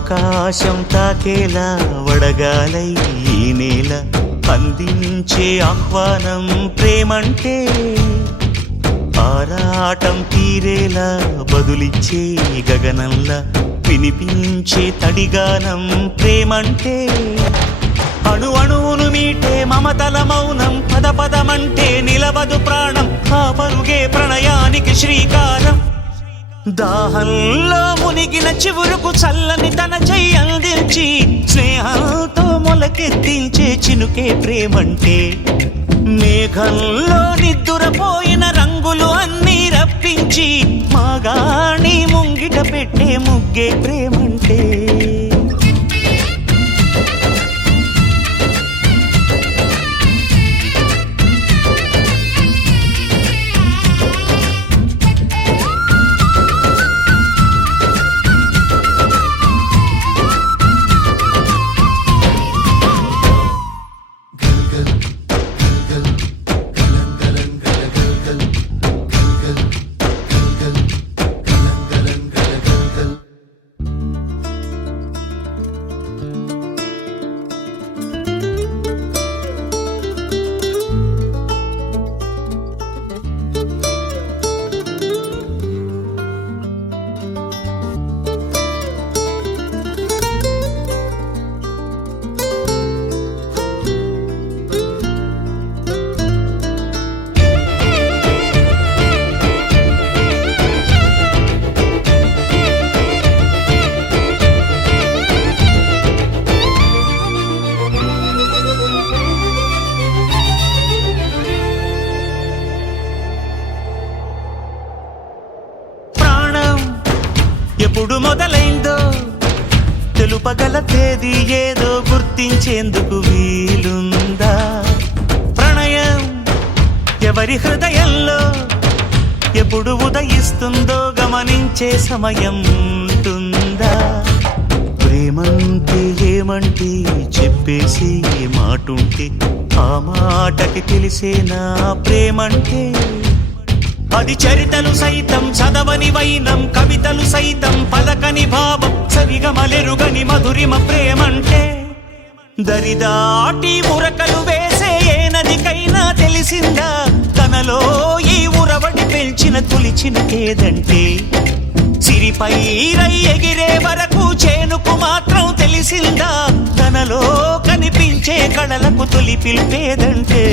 ఆకాశం తాకేలా వడగాలై ఈ నేల అందించే ఆహ్వానం ప్రేమంటే ఆరాటం తీరేలా బదులిచ్చే గగనంలా వినిపించే తడిగానం ప్రేమంటే అణు అణువును మీటే మమతల మౌనం పద పదమంటే నిలవదు ప్రాణం ఆ పరుగే ప్రణయానికి శ్రీకారం దాహంలో మునిగిన చివురుకు చల్లని తన చెయ్యి అందించి స్నేహంతో మొలకెత్తించే చినుకే ప్రేమంటే మేఘంలో నిద్దురపోయిన రంగులు అన్నీ రప్పించి మాగాణి ముంగిట పెట్టే ముగ్గే ప్రేమంటే ఎప్పుడు మొదలైందో తెలుపగల తేదీ ఏదో గుర్తించేందుకు వీలుందా ప్రణయం ఎవరి హృదయంలో ఎప్పుడు ఉదయిస్తుందో గమనించే సమయం ఉంటుందా ప్రేమంటే ఏమంటే చెప్పేసి మాటుంటే ఆ మాటకి తెలిసేనా ప్రేమంటే అది చరితలు సైతం చదవని వైనం కవితలు సైతం పలకని భావం సరిగమలెరుగని మధురిమ ప్రేమంటే దరిదాటి ఉరకలు వేసే ఏ నదికైనా తెలిసిందా తనలో ఈ ఉరవడి పెంచిన తొలిచిన కేదంటే సిరిపై రై ఎగిరే వరకు చేనుకు మాత్రం తెలిసిందా తనలో కనిపించే కళలకు తొలి పిలిపేదంటే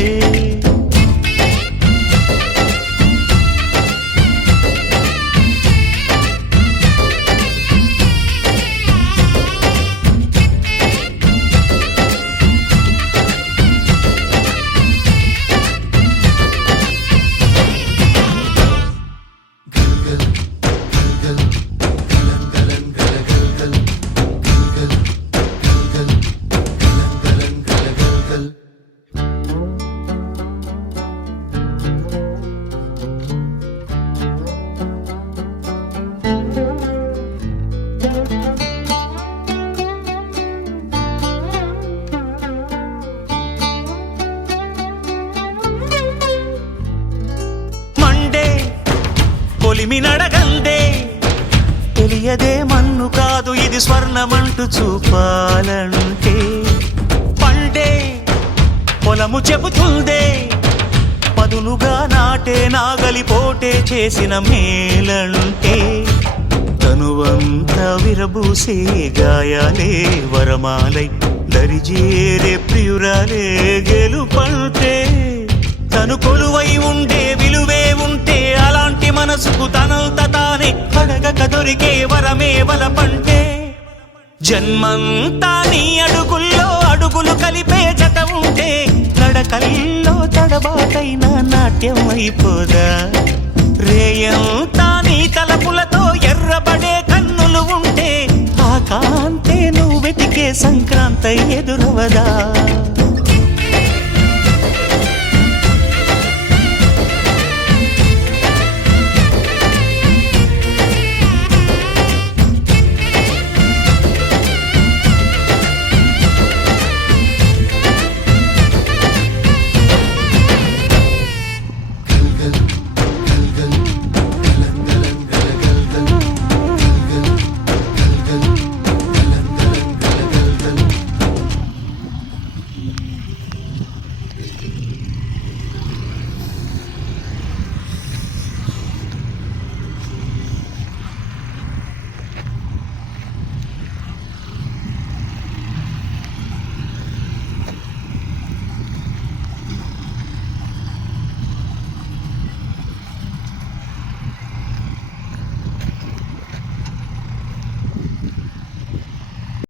కొలిమి నడగందే తెలియదే మన్ను కాదు ఇది స్వర్ణమంటూ చూపాలంటే పండే పొలము చెబుతుందే పదునుగా నాటే నాగలి పోటే చేసిన మేలంటే తనువంతా విరబూసే గాయాలే వరమాలై దరిజేరే ప్రియురాలే గెలుపంటే తను కొలువై ఉండే విలువే ఉంటే అలాంటి మనసుకు తనంత తానే అడగక దొరికే వరమే వలపంటే జన్మంతా నీ అడుగుల్లో అడుగులు కలిపే జత ఉంటే నడకల్లో తడబాటైన నాట్యం అయిపోదా రేయంతా నీ తలపులతో ఎర్రబడే కన్నులు ఉంటే ఆ కాంతే నువ్వు వెతికే సంక్రాంతి ఎదురవదా